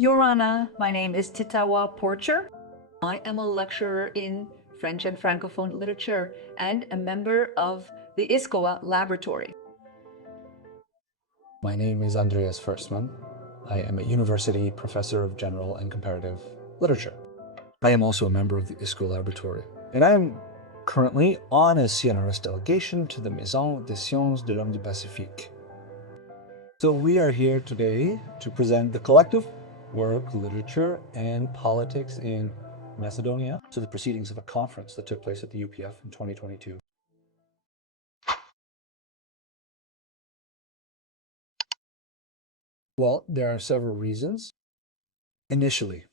Your Honor, my name is Titaua PORCHER. I am a lecturer in French and Francophone literature and a member of the ISCOA laboratory. My name is Andréas PFERSMANN. I am a university professor of general and comparative literature. I am also a member of the ISCOA laboratory, and I am currently on a CNRS delegation to the Maison des Sciences de l'Homme du Pacifique. So we are here today to present the collective work, literature, and politics in Macedonia to the proceedings of a conference that took place at the UPF in 2022. Well, there are several reasons. Initially,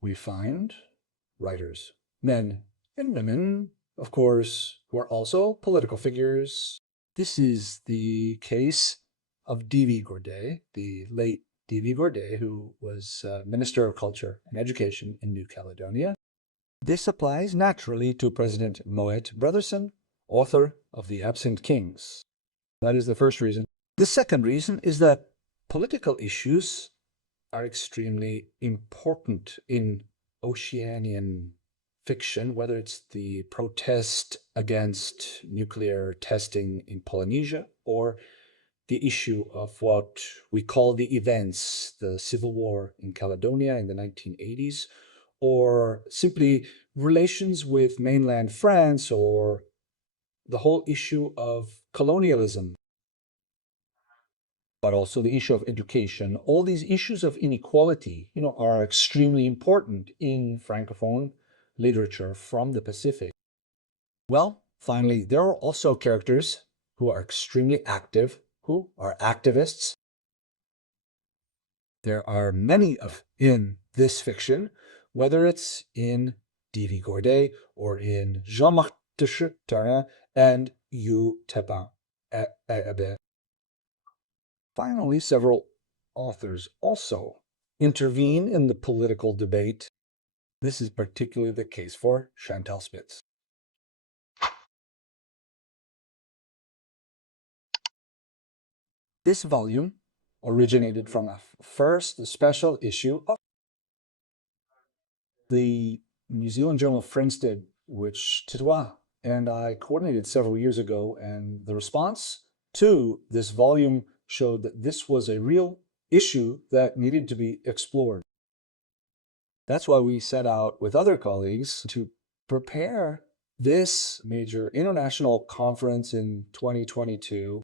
we find writers, men and women, of course, who are also political figures. This is the case of D.V. Gourdet, the late D.V. Gourdet, who was Minister of Culture and Education in New Caledonia. This applies naturally to President Moet Brotherson, author of The Absent Kings. That is the first reason. The second reason is that political issues are extremely important in Oceanian fiction, whether it's the protest against nuclear testing in Polynesia or the issue of what we call the events, the civil war in Caledonia in the 1980s, or simply relations with mainland France, or the whole issue of colonialism, but also the issue of education. All these issues of inequality, are extremely important in Francophone literature from the Pacific. Well, finally, there are also characters who are extremely active, who are activists. There are many in this fiction, whether it's in D.V. Gourdet or in Jean-Marc Tarin and Yu Tepin. Finally, several authors also intervene in the political debate. This is particularly the case for Chantal Spitz. This volume originated from a first special issue of the New Zealand Journal of Friends did, which Titaua and I coordinated several years ago, and the response to this volume showed that this was a real issue that needed to be explored. That's why we set out with other colleagues to prepare this major international conference in 2022,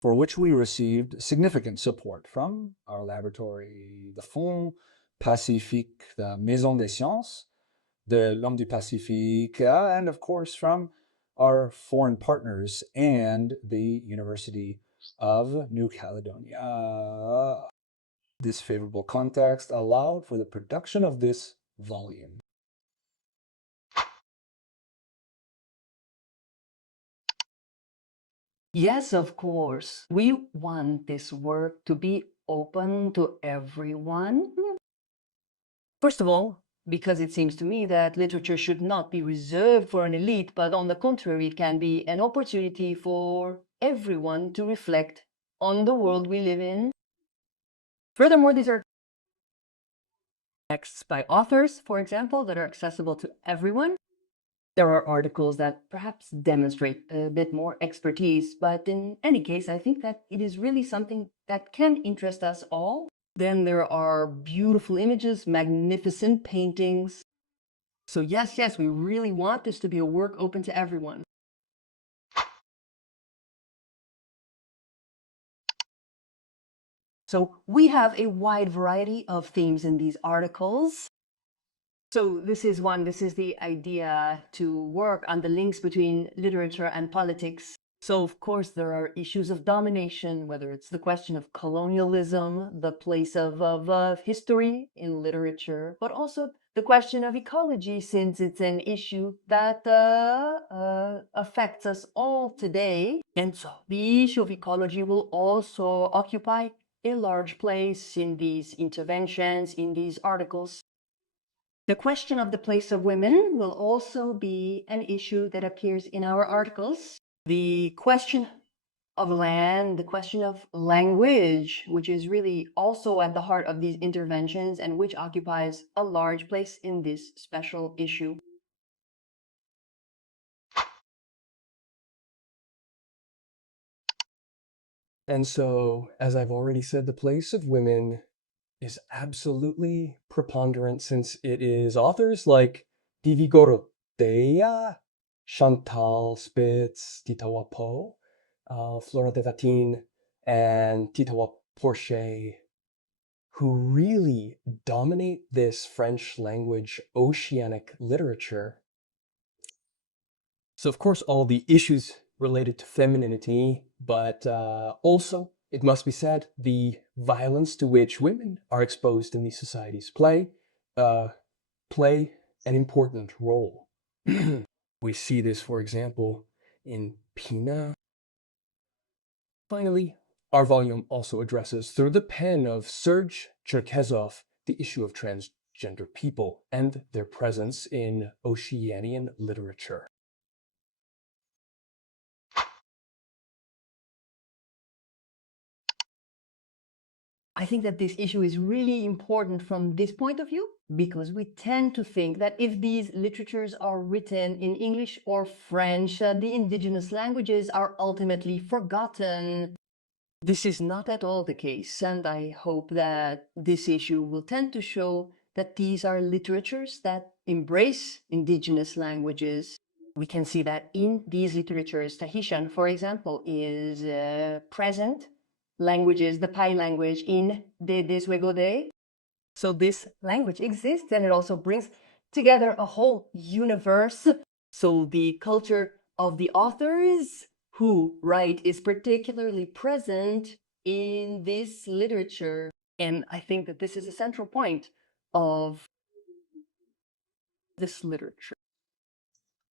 for which we received significant support from our laboratory, the Fonds Pacifique, the Maison des Sciences de l'Homme du Pacifique, and of course from our foreign partners and the University of New Caledonia. This favorable context allowed for the production of this volume. Yes, of course. We want this work to be open to everyone. First of all, because it seems to me that literature should not be reserved for an elite, but on the contrary, it can be an opportunity for everyone to reflect on the world we live in. Furthermore, these are texts by authors, for example, that are accessible to everyone. There are articles that perhaps demonstrate a bit more expertise, but in any case, I think that it is really something that can interest us all. Then there are beautiful images, magnificent paintings. So yes, we really want this to be a work open to everyone. So we have a wide variety of themes in these articles. So this is the idea to work on the links between literature and politics. So of course there are issues of domination, whether it's the question of colonialism, the place of history in literature, but also the question of ecology, since it's an issue that affects us all today. And so the issue of ecology will also occupy a large place in these interventions, in these articles. The question of the place of women will also be an issue that appears in our articles. The question of land, the question of language, which is really also at the heart of these interventions and which occupies a large place in this special issue. And so, as I've already said, the place of women is absolutely preponderant, since it is authors like Divi Gorotea, Chantal Spitz, Titaua Flora de Vatine, and Titaua Porchet who really dominate this French language oceanic literature. So of course all the issues related to femininity, but also, it must be said, the violence to which women are exposed in these societies play an important role. We see this, for example, in Pina. Finally, our volume also addresses, through the pen of Serge Cherkezov, the issue of transgender people and their presence in Oceanian literature. I think that this issue is really important from this point of view, because we tend to think that if these literatures are written in English or French, the indigenous languages are ultimately forgotten. This is not at all the case, and I hope that this issue will tend to show that these are literatures that embrace indigenous languages. We can see that in these literatures, Tahitian, for example, is present. Languages, the Pai language in De Deswegode. So this language exists, and it also brings together a whole universe. So the culture of the authors who write is particularly present in this literature. And I think that this is a central point of this literature.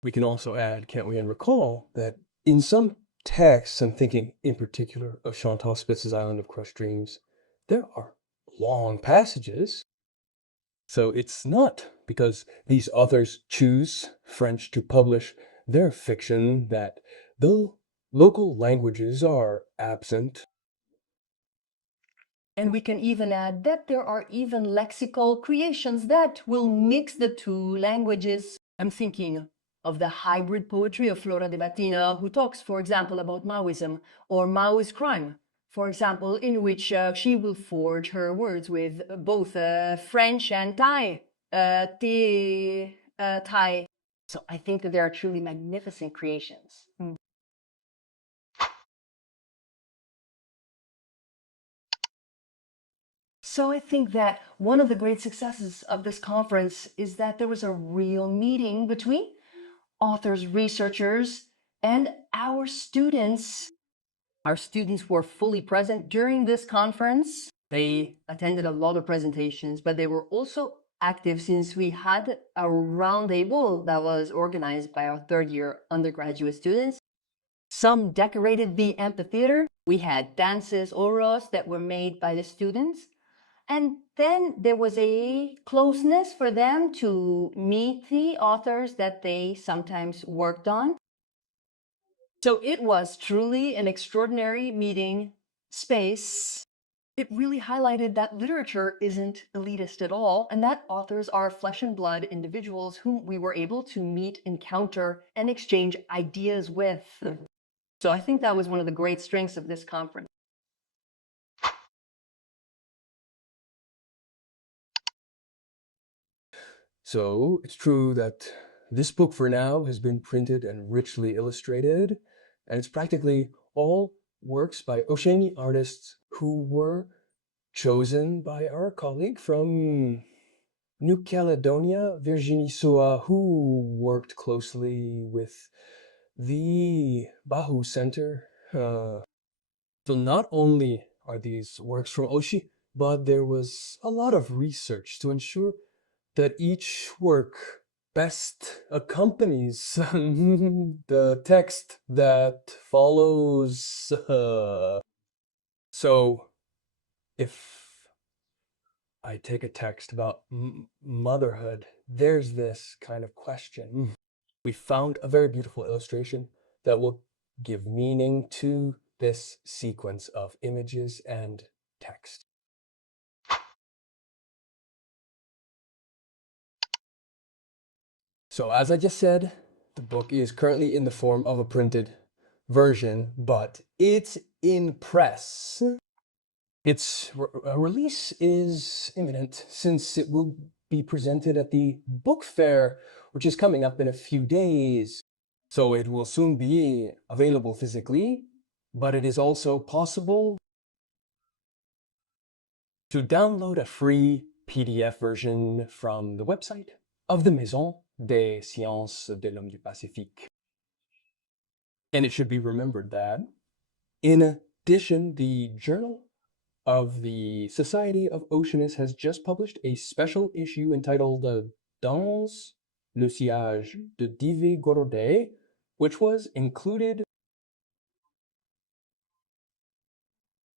We can also add, can't we, and recall that in some texts, I'm thinking in particular of Chantal Spitz's Island of Crushed Dreams, there are long passages. So it's not because these authors choose French to publish their fiction that the local languages are absent. And we can even add that there are even lexical creations that will mix the two languages. I'm thinking of the hybrid poetry of Flora de Vatine, who talks, for example, about Maoism or Maoist crime, for example, in which she will forge her words with both French and Thai. Thai. So I think that they are truly magnificent creations. So I think that one of the great successes of this conference is that there was a real meeting between authors, researchers, and our students. Our students were fully present during this conference. They attended a lot of presentations, but they were also active since we had a roundtable that was organized by our third-year undergraduate students. Some decorated the amphitheater. We had dances, auras that were made by the students. And then there was a closeness for them to meet the authors that they sometimes worked on. So it was truly an extraordinary meeting space. It really highlighted that literature isn't elitist at all, and that authors are flesh and blood individuals whom we were able to meet, encounter, and exchange ideas with. So I think that was one of the great strengths of this conference. So it's true that this book for now has been printed and richly illustrated, and it's practically all works by Océanie artists who were chosen by our colleague from New Caledonia, Virginie Soa, who worked closely with the Bahu Center. So not only are these works from Oshi, but there was a lot of research to ensure that each work best accompanies the text that follows. So if I take a text about motherhood, there's this kind of question. We found a very beautiful illustration that will give meaning to this sequence of images and text. So as I just said, the book is currently in the form of a printed version, but it's in press. Its release is imminent since it will be presented at the book fair, which is coming up in a few days. So it will soon be available physically, but it is also possible to download a free PDF version from the website of the Maison des Sciences de l'Homme du Pacifique. And it should be remembered that, in addition, the Journal of the Society of Oceanists has just published a special issue entitled Dans le sillage de Divers Gorodets, which was included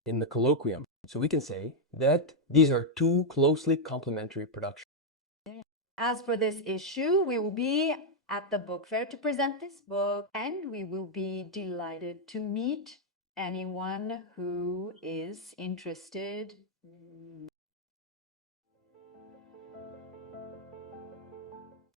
in the colloquium. So we can say that these are two closely complementary productions. As for this issue, we will be at the book fair to present this book, and we will be delighted to meet anyone who is interested